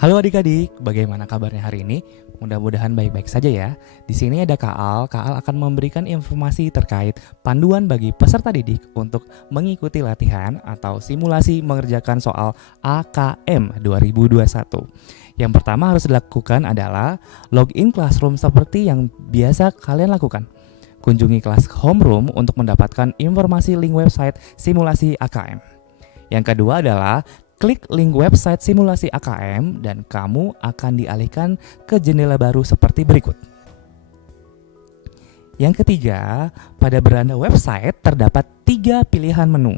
Halo adik-adik, bagaimana kabarnya hari ini? Mudah-mudahan baik-baik saja ya. Di sini ada Kak Al. Kak Al akan memberikan informasi terkait panduan bagi peserta didik untuk mengikuti latihan atau simulasi mengerjakan soal AKM 2021. Yang pertama harus dilakukan adalah login classroom seperti yang biasa kalian lakukan. Kunjungi kelas homeroom untuk mendapatkan informasi link website simulasi AKM. Yang kedua adalah klik link website simulasi AKM dan kamu akan dialihkan ke jendela baru seperti berikut. Yang ketiga, pada beranda website terdapat 3 pilihan menu.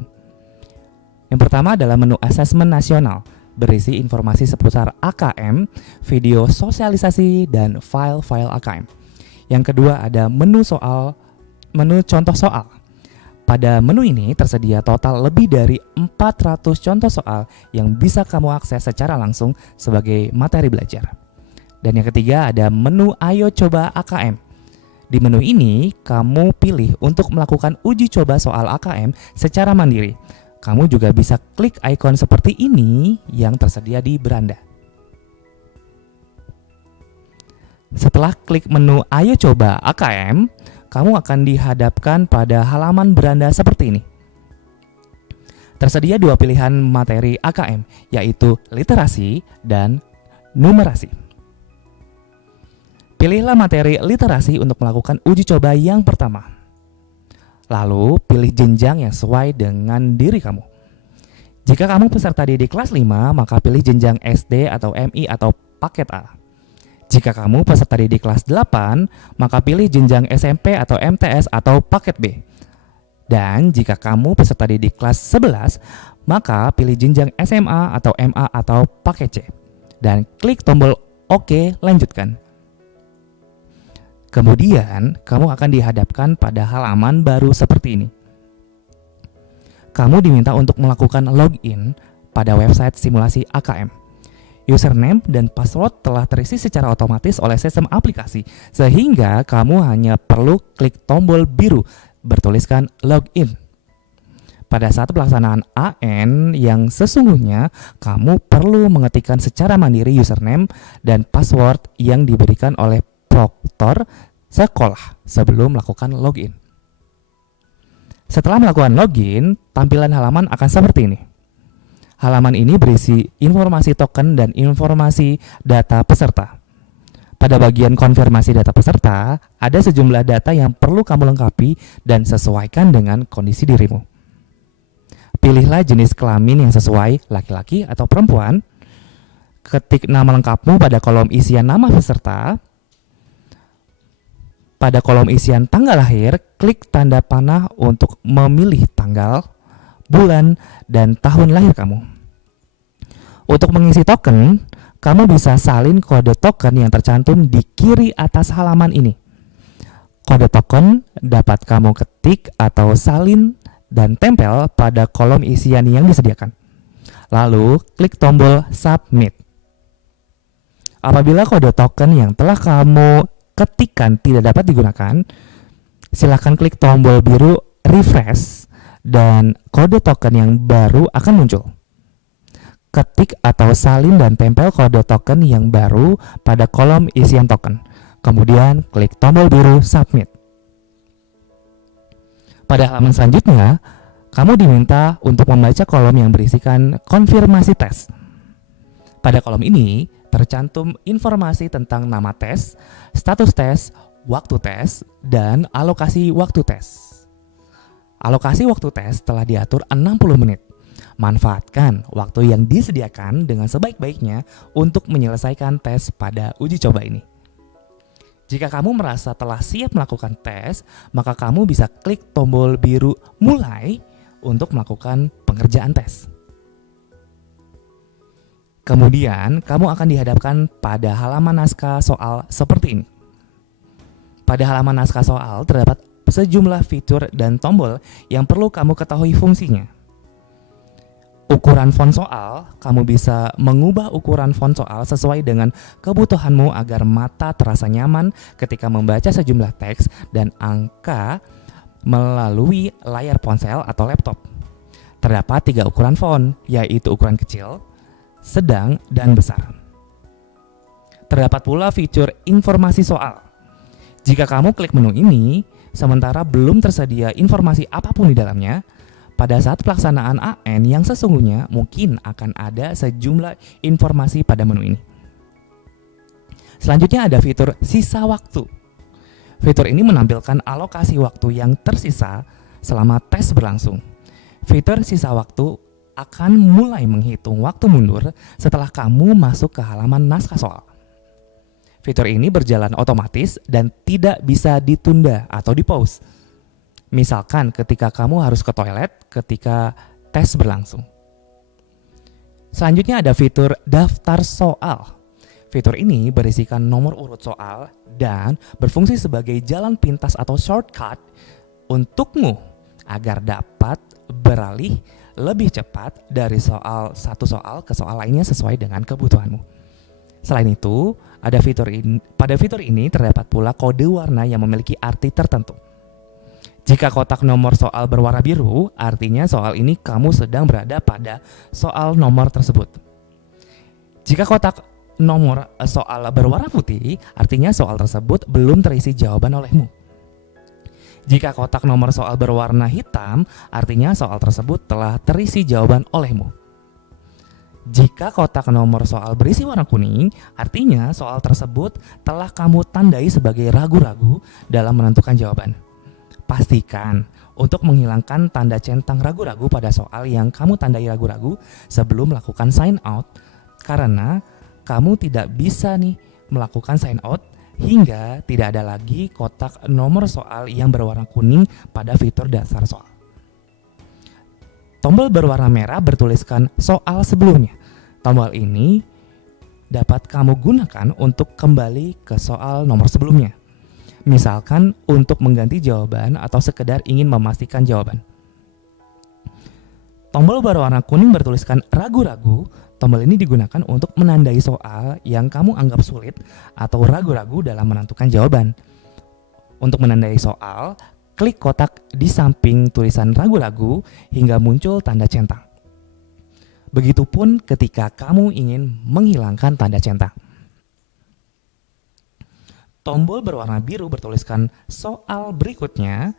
Yang pertama adalah menu asesmen nasional, berisi informasi seputar AKM, video sosialisasi, dan file-file AKM. Yang kedua ada menu contoh soal. Pada menu ini tersedia total lebih dari 400 contoh soal yang bisa kamu akses secara langsung sebagai materi belajar. Dan yang ketiga ada menu Ayo Coba AKM. Di menu ini kamu pilih untuk melakukan uji coba soal AKM secara mandiri. Kamu juga bisa klik ikon seperti ini yang tersedia di beranda. Setelah klik menu Ayo Coba AKM, kamu akan dihadapkan pada halaman beranda seperti ini. Tersedia 2 pilihan materi AKM, yaitu literasi dan numerasi. Pilihlah materi literasi untuk melakukan uji coba yang pertama. Lalu, pilih jenjang yang sesuai dengan diri kamu. Jika kamu peserta didik kelas 5, maka pilih jenjang SD atau MI atau paket A. Jika kamu peserta didik kelas 8, maka pilih jenjang SMP atau MTS atau paket B. Dan jika kamu peserta didik kelas 11, maka pilih jenjang SMA atau MA atau paket C. Dan klik tombol OK, lanjutkan. Kemudian, kamu akan dihadapkan pada halaman baru seperti ini. Kamu diminta untuk melakukan login pada website simulasi AKM. Username dan password telah terisi secara otomatis oleh sistem aplikasi, sehingga kamu hanya perlu klik tombol biru bertuliskan login. Pada saat pelaksanaan AN yang sesungguhnya, kamu perlu mengetikkan secara mandiri username dan password yang diberikan oleh proktor sekolah sebelum melakukan login. Setelah melakukan login, tampilan halaman akan seperti ini. Halaman ini berisi informasi token dan informasi data peserta. Pada bagian konfirmasi data peserta, ada sejumlah data yang perlu kamu lengkapi dan sesuaikan dengan kondisi dirimu. Pilihlah jenis kelamin yang sesuai, laki-laki atau perempuan. Ketik nama lengkapmu pada kolom isian nama peserta. Pada kolom isian tanggal lahir, klik tanda panah untuk memilih tanggal, bulan, dan tahun lahir kamu. Untuk mengisi token, kamu bisa salin kode token yang tercantum di kiri atas halaman ini. Kode token dapat kamu ketik atau salin dan tempel pada kolom isian yang disediakan. Lalu, klik tombol Submit. Apabila kode token yang telah kamu ketikkan tidak dapat digunakan, silakan klik tombol biru Refresh dan kode token yang baru akan muncul. Ketik atau salin dan tempel kode token yang baru pada kolom isian token. Kemudian klik tombol biru Submit. Pada halaman selanjutnya, kamu diminta untuk membaca kolom yang berisikan konfirmasi tes. Pada kolom ini tercantum informasi tentang nama tes, status tes, waktu tes, dan alokasi waktu tes. Alokasi waktu tes telah diatur 60 menit. Manfaatkan waktu yang disediakan dengan sebaik-baiknya untuk menyelesaikan tes pada uji coba ini. Jika kamu merasa telah siap melakukan tes, maka kamu bisa klik tombol biru mulai untuk melakukan pengerjaan tes. Kemudian, kamu akan dihadapkan pada halaman naskah soal seperti ini. Pada halaman naskah soal terdapat sejumlah fitur dan tombol yang perlu kamu ketahui fungsinya. Ukuran font soal, kamu bisa mengubah ukuran font soal sesuai dengan kebutuhanmu agar mata terasa nyaman ketika membaca sejumlah teks dan angka melalui layar ponsel atau laptop. Terdapat 3 ukuran font, yaitu ukuran kecil, sedang, dan besar. Terdapat pula fitur informasi soal. Jika kamu klik menu ini, sementara belum tersedia informasi apapun di dalamnya, pada saat pelaksanaan AN yang sesungguhnya mungkin akan ada sejumlah informasi pada menu ini. Selanjutnya ada fitur sisa waktu. Fitur ini menampilkan alokasi waktu yang tersisa selama tes berlangsung. Fitur sisa waktu akan mulai menghitung waktu mundur setelah kamu masuk ke halaman naskah soal. Fitur ini berjalan otomatis dan tidak bisa ditunda atau di-pause. Misalkan ketika kamu harus ke toilet ketika tes berlangsung. Selanjutnya ada fitur daftar soal. Fitur ini berisikan nomor urut soal dan berfungsi sebagai jalan pintas atau shortcut untukmu agar dapat beralih lebih cepat dari satu soal ke soal lainnya sesuai dengan kebutuhanmu. Selain itu, pada fitur ini terdapat pula kode warna yang memiliki arti tertentu. Jika kotak nomor soal berwarna biru, artinya soal ini kamu sedang berada pada soal nomor tersebut. Jika kotak nomor soal berwarna putih, artinya soal tersebut belum terisi jawaban olehmu. Jika kotak nomor soal berwarna hitam, artinya soal tersebut telah terisi jawaban olehmu. Jika kotak nomor soal berisi warna kuning, artinya soal tersebut telah kamu tandai sebagai ragu-ragu dalam menentukan jawaban. Pastikan untuk menghilangkan tanda centang ragu-ragu pada soal yang kamu tandai ragu-ragu sebelum melakukan sign out, karena kamu tidak bisa melakukan sign out hingga tidak ada lagi kotak nomor soal yang berwarna kuning pada fitur dasar soal. Tombol berwarna merah bertuliskan soal sebelumnya. Tombol ini dapat kamu gunakan untuk kembali ke soal nomor sebelumnya. Misalkan untuk mengganti jawaban atau sekedar ingin memastikan jawaban. Tombol berwarna kuning bertuliskan ragu-ragu. Tombol ini digunakan untuk menandai soal yang kamu anggap sulit atau ragu-ragu dalam menentukan jawaban. Untuk menandai soal, klik kotak di samping tulisan ragu-ragu hingga muncul tanda centang. Begitupun ketika kamu ingin menghilangkan tanda centang. Tombol berwarna biru bertuliskan soal berikutnya.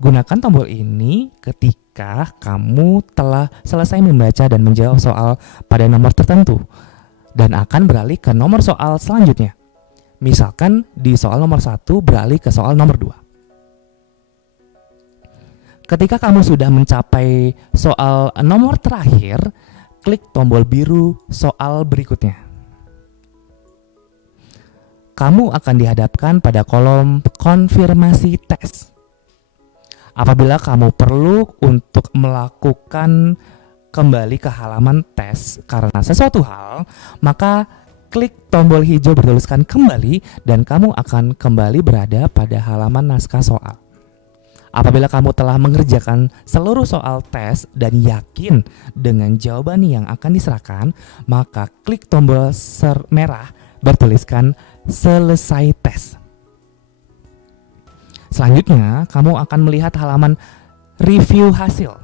Gunakan tombol ini ketika kamu telah selesai membaca dan menjawab soal pada nomor tertentu dan akan beralih ke nomor soal selanjutnya. Misalkan di soal nomor 1 beralih ke soal nomor 2. Ketika kamu sudah mencapai soal nomor terakhir, klik tombol biru soal berikutnya. Kamu akan dihadapkan pada kolom konfirmasi tes. Apabila kamu perlu untuk melakukan kembali ke halaman tes karena sesuatu hal, maka klik tombol hijau bertuliskan kembali dan kamu akan kembali berada pada halaman naskah soal. Apabila kamu telah mengerjakan seluruh soal tes dan yakin dengan jawaban yang akan diserahkan, maka klik tombol merah bertuliskan selesai tes. Selanjutnya, kamu akan melihat halaman review hasil.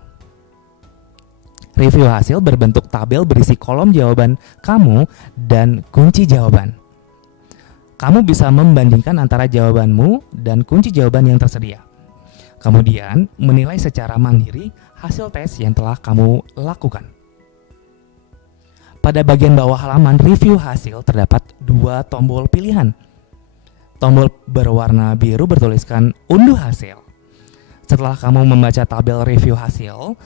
Review hasil berbentuk tabel berisi kolom jawaban kamu dan kunci jawaban. Kamu bisa membandingkan antara jawabanmu dan kunci jawaban yang tersedia. Kemudian, menilai secara mandiri hasil tes yang telah kamu lakukan. Pada bagian bawah halaman review hasil terdapat dua tombol pilihan. Tombol berwarna biru bertuliskan unduh hasil. Setelah kamu membaca tabel review hasil,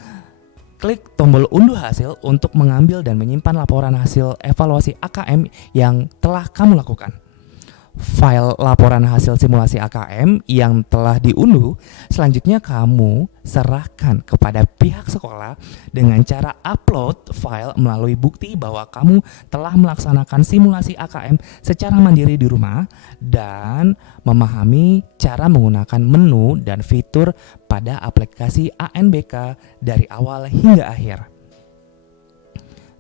klik tombol unduh hasil untuk mengambil dan menyimpan laporan hasil evaluasi AKM yang telah kamu lakukan. File laporan hasil simulasi AKM yang telah diunduh selanjutnya kamu serahkan kepada pihak sekolah dengan cara upload file melalui bukti bahwa kamu telah melaksanakan simulasi AKM secara mandiri di rumah dan memahami cara menggunakan menu dan fitur pada aplikasi ANBK dari awal hingga akhir.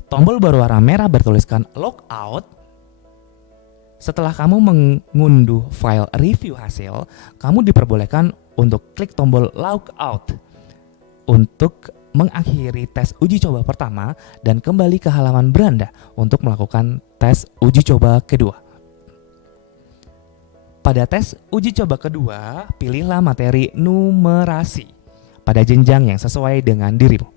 Tombol berwarna merah bertuliskan logout. Setelah kamu mengunduh file review hasil, kamu diperbolehkan untuk klik tombol logout untuk mengakhiri tes uji coba pertama dan kembali ke halaman beranda untuk melakukan tes uji coba kedua. Pada tes uji coba kedua, pilihlah materi numerasi pada jenjang yang sesuai dengan dirimu.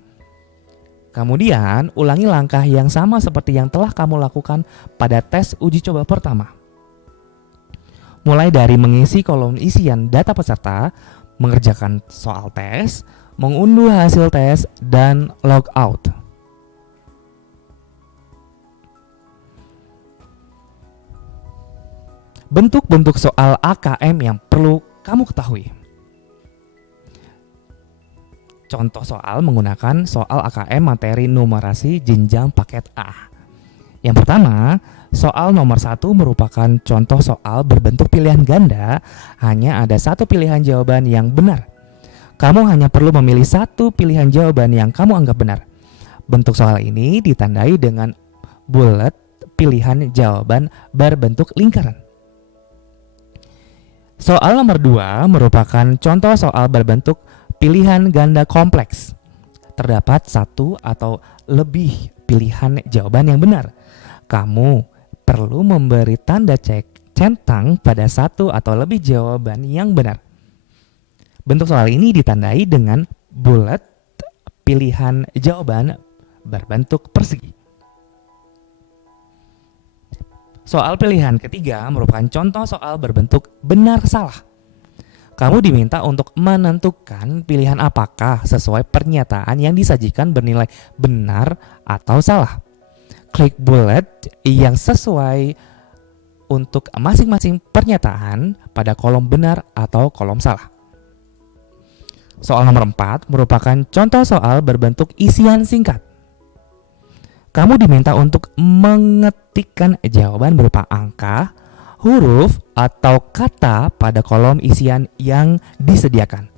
Kemudian, ulangi langkah yang sama seperti yang telah kamu lakukan pada tes uji coba pertama. Mulai dari mengisi kolom isian data peserta, mengerjakan soal tes, mengunduh hasil tes, dan log out. Bentuk-bentuk soal AKM yang perlu kamu ketahui. Contoh soal menggunakan soal AKM materi numerasi jenjang paket A. Yang pertama, soal nomor 1 merupakan contoh soal berbentuk pilihan ganda, hanya ada satu pilihan jawaban yang benar. Kamu hanya perlu memilih satu pilihan jawaban yang kamu anggap benar. Bentuk soal ini ditandai dengan bulat pilihan jawaban berbentuk lingkaran. Soal nomor 2 merupakan contoh soal berbentuk pilihan ganda kompleks. Terdapat satu atau lebih pilihan jawaban yang benar. Kamu perlu memberi tanda centang pada satu atau lebih jawaban yang benar. Bentuk soal ini ditandai dengan bulat pilihan jawaban berbentuk persegi. Soal pilihan ketiga merupakan contoh soal berbentuk benar salah. Kamu diminta untuk menentukan pilihan apakah sesuai pernyataan yang disajikan bernilai benar atau salah. Klik bulat yang sesuai untuk masing-masing pernyataan pada kolom benar atau kolom salah. Soal nomor 4 merupakan contoh soal berbentuk isian singkat. Kamu diminta untuk mengetikkan jawaban berupa angka, huruf, atau kata pada kolom isian yang disediakan.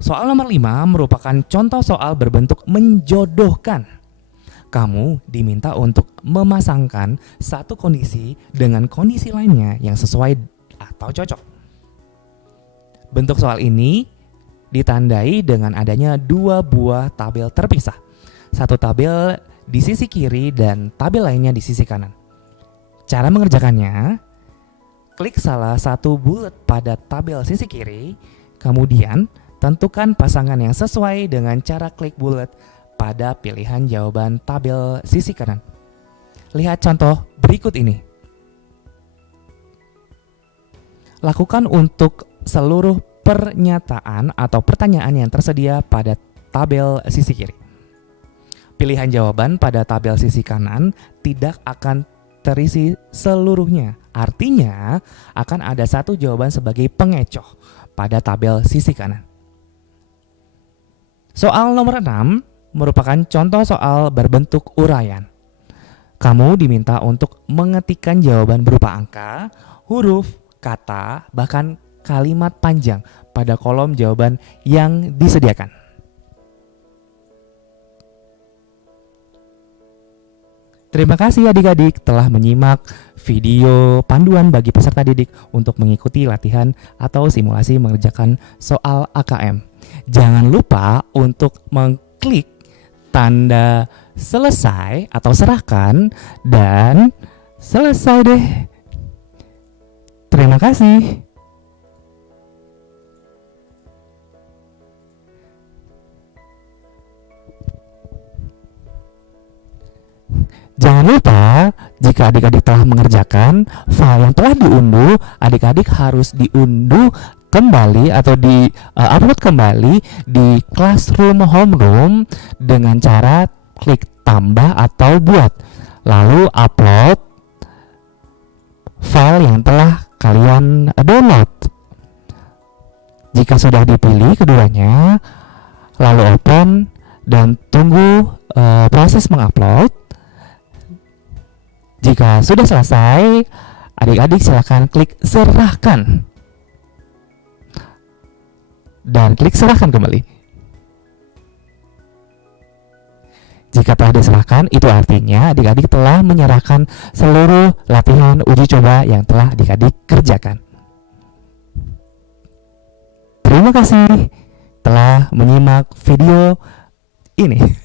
Soal nomor 5 merupakan contoh soal berbentuk menjodohkan. Kamu diminta untuk memasangkan satu kondisi dengan kondisi lainnya yang sesuai atau cocok. Bentuk soal ini ditandai dengan adanya dua buah tabel terpisah. Satu tabel di sisi kiri dan tabel lainnya di sisi kanan. Cara mengerjakannya, klik salah satu bulat pada tabel sisi kiri, kemudian tentukan pasangan yang sesuai dengan cara klik bulat pada pilihan jawaban tabel sisi kanan. Lihat contoh berikut ini. Lakukan untuk seluruh pernyataan atau pertanyaan yang tersedia pada tabel sisi kiri. Pilihan jawaban pada tabel sisi kanan tidak akan terisi seluruhnya. Artinya akan ada satu jawaban sebagai pengecoh pada tabel sisi kanan. Soal nomor 6 merupakan contoh soal berbentuk uraian. Kamu diminta untuk mengetikkan jawaban berupa angka, huruf, kata, bahkan kalimat panjang pada kolom jawaban yang disediakan. Terima kasih adik-adik telah menyimak video panduan bagi peserta didik untuk mengikuti latihan atau simulasi mengerjakan soal AKM. Jangan lupa untuk mengklik tanda selesai atau serahkan dan selesai deh. Terima kasih. Jangan lupa, jika adik-adik telah mengerjakan file yang telah diunduh, adik-adik harus diunduh kembali atau di-upload kembali di Classroom Homeroom dengan cara klik tambah atau buat, lalu upload file yang telah kalian download. Jika sudah dipilih keduanya, lalu open dan tunggu proses mengupload. Jika sudah selesai, adik-adik silakan klik serahkan dan klik serahkan kembali. Jika telah diserahkan, itu artinya adik-adik telah menyerahkan seluruh latihan uji coba yang telah adik-adik kerjakan. Terima kasih telah menyimak video ini.